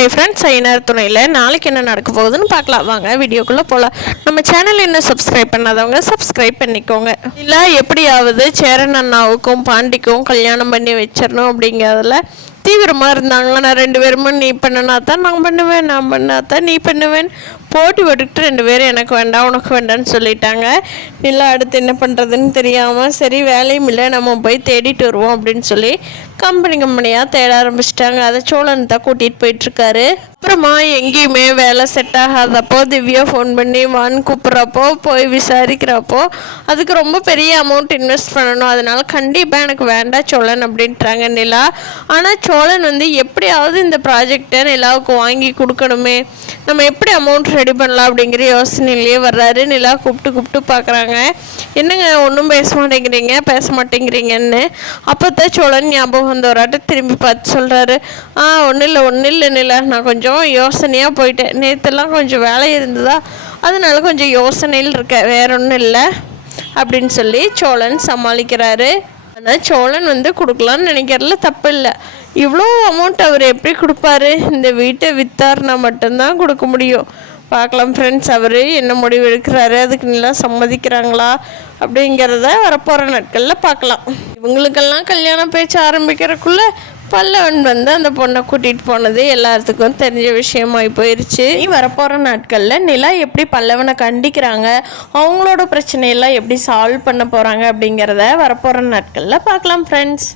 Hi friends, ஐநர் துணையில் நாளைக்கு என்ன நடக்க போகுதுன்னு பார்க்கலாம். வாங்க வீடியோக்குள்ளே போகலாம். நம்ம சேனல் இன்னும் சப்ஸ்கிரைப் பண்ணாதவங்க சப்ஸ்கிரைப் பண்ணிக்கோங்க. இல்லை எப்படியாவது சேரன் அண்ணாவுக்கும் பாண்டிக்கும் கல்யாணம் பண்ணி வச்சிடணும் அப்படிங்கிறதுல தீவிரமாக இருந்தாங்க. நான் 2 பேருமே நீ பண்ணினா தான் நான் பண்ணுவேன், நான் பண்ணா தான் நீ பண்ணுவேன் போட்டி போட்டுக்கிட்டு 2 பேரும் எனக்கு வேண்டாம் உனக்கு வேண்டான்னு சொல்லிட்டாங்க. இல்லை அடுத்து என்ன பண்ணுறதுன்னு தெரியாமல் சரி வேலையும் இல்லை நம்ம போய் தேடிட்டு வருவோம் அப்படின்னு சொல்லி கம்பெனியாக தேட ஆரம்பிச்சிட்டாங்க. அதை சோழன் தான் கூட்டிகிட்டு போயிட்டுருக்காரு. அப்புறமா எங்கேயுமே வேலை செட் ஆகாதப்போ திவ்யா ஃபோன் பண்ணி வான்னு கூப்பிட்றப்போ போய் விசாரிக்கிறப்போ அதுக்கு ரொம்ப பெரிய அமௌண்ட் இன்வெஸ்ட் பண்ணணும், அதனால கண்டிப்பாக எனக்கு வேண்டாம் சோழன் அப்படின்ட்டாங்க நிலா. ஆனால் சோழன் எப்படியாவது இந்த ப்ராஜெக்டை நிலாவுக்கு வாங்கி கொடுக்கணுமே, நம்ம எப்படி அமௌண்ட் ரெடி பண்ணலாம் அப்படிங்கிற யோசனையிலேயே வர்றாரு. நிலா கூப்பிட்டு பார்க்குறாங்க, என்னங்க ஒன்றும் பேச மாட்டேங்கிறீங்கன்னு. அப்போ தான் சோழன் ஞாபகம் வந்தவராட்ட திரும்பி பார்த்து சொல்கிறாரு, ஒன்றும் இல்லை நிலா, நான் கொஞ்சம் யோசனையாக போயிட்டேன், நேற்றுலாம் கொஞ்சம் வேலை இருந்ததா அதனால கொஞ்சம் யோசனையில் இருக்கேன், வேற ஒன்றும் இல்லை அப்படின்னு சொல்லி சோழன் சமாளிக்கிறாரு. ஆனால் சோழன் கொடுக்கலான்னு நினைக்கிறதுல தப்பு இல்லை. இவ்வளோ அமௌண்ட் அவர் எப்படி கொடுப்பாரு? இந்த வீட்டை விற்றார்னா மட்டும்தான் கொடுக்க முடியும். பார்க்கலாம் ஃப்ரெண்ட்ஸ், அவர் என்ன முடிவு எடுக்கிறாரு, அதுக்கு நல்லா சம்மதிக்கிறாங்களா அப்படிங்கிறத வரப்போகிற நாட்களில் பார்க்கலாம். இவங்களுக்கெல்லாம் கல்யாணம் பேச்சு ஆரம்பிக்கிறதுக்குள்ளே பல்லவன் அந்த பொண்ணை கூட்டிகிட்டு போனது எல்லாத்துக்கும் தெரிஞ்ச விஷயமாகி போயிடுச்சு. வரப்போகிற நாட்களில் நிலா எப்படி பல்லவனை கண்டிக்கிறாங்க, அவங்களோட பிரச்சனையெல்லாம் எப்படி சால்வ் பண்ண போகிறாங்க அப்படிங்கிறத வரப்போகிற நாட்களில் பார்க்கலாம் ஃப்ரெண்ட்ஸ்.